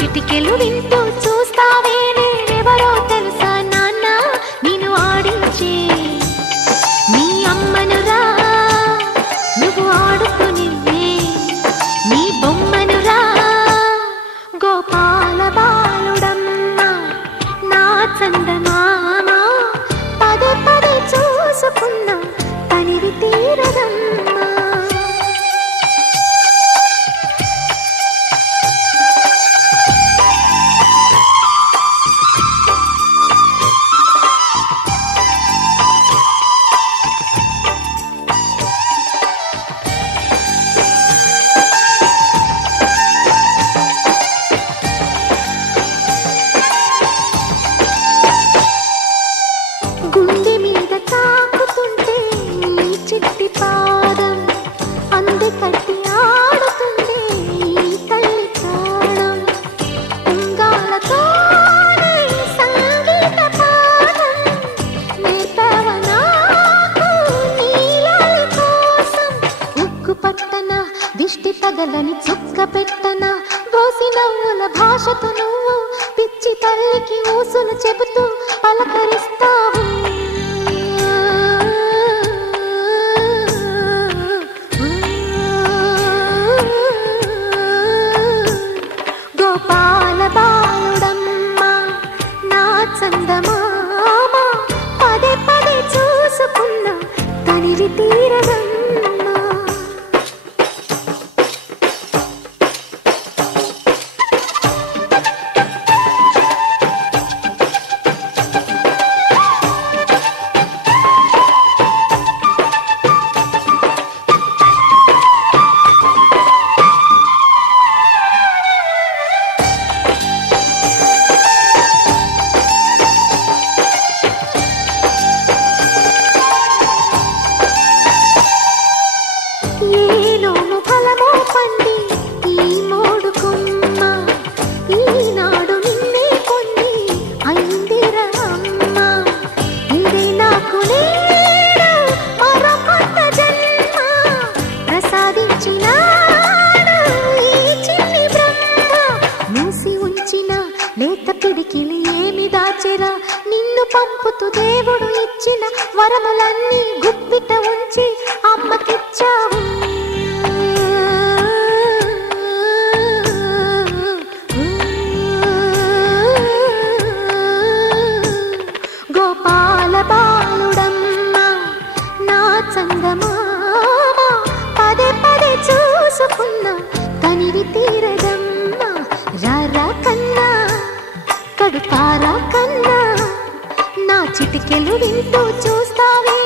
చిటికెలు వింటూ చూస్తావే నేనెవరో తెలుసా నాన్న నిన్ను ఆడించే నీ అమ్మనురా నువ్వు ఆడుకుని నీ బొమ్మనురా గోపాల బాలుడమ్మ నా చందమామ పదే పదే చూసుకున్నా తనివి తీరదమ్మా గుండె మీద తాకుతుంటే నీ చిట్టి పాదం అంది కట్టి ఆడుతుండే ఈ తల్లి ప్రాణం ఉంగాలతోనే సంగీత పాఠం నేర్పవ నాకు నీలాలి కోసం ఉక్కు పట్టన దిష్టి తగలని చుక్క పెట్టన గోసి నవ్వుల భాషతో నువ్వు పిచ్చి తల్లికి ఊసులు చెబుతూ పలకరిస్తావు గోపాల బాలుడమ్మ నా చందమామ పదే పదే చూసుకున్నా తనివి తీరదమ్మా ఏలోను ఫలమో పండి ఈ మోడు కొమ్మ ఈనాడు నిన్నే కొన్ని అయిందిరా అమ్మ ఇదే నాకు నేడు మరో కొత్త జన్మ ప్రసాదించినాడు ఈ చిన్ని బ్రహ్మ మూసి ఉంచిన లేత పిడికిలి ఏమి దాచెరా నిన్ను పంపుతూ దేవుడు ఇచ్చిన వరములన్నీ గుప్పిట ఉంచి అమ్మకిచ్చావు గోపాల బాలుడమ్మ నా చందమామ పదే పదే చూసుకున్నా తనివి తీరదమ్మా రారా కన్నా కడుపారా కన్నా నా చిటికెలు వింటూ చూస్తావే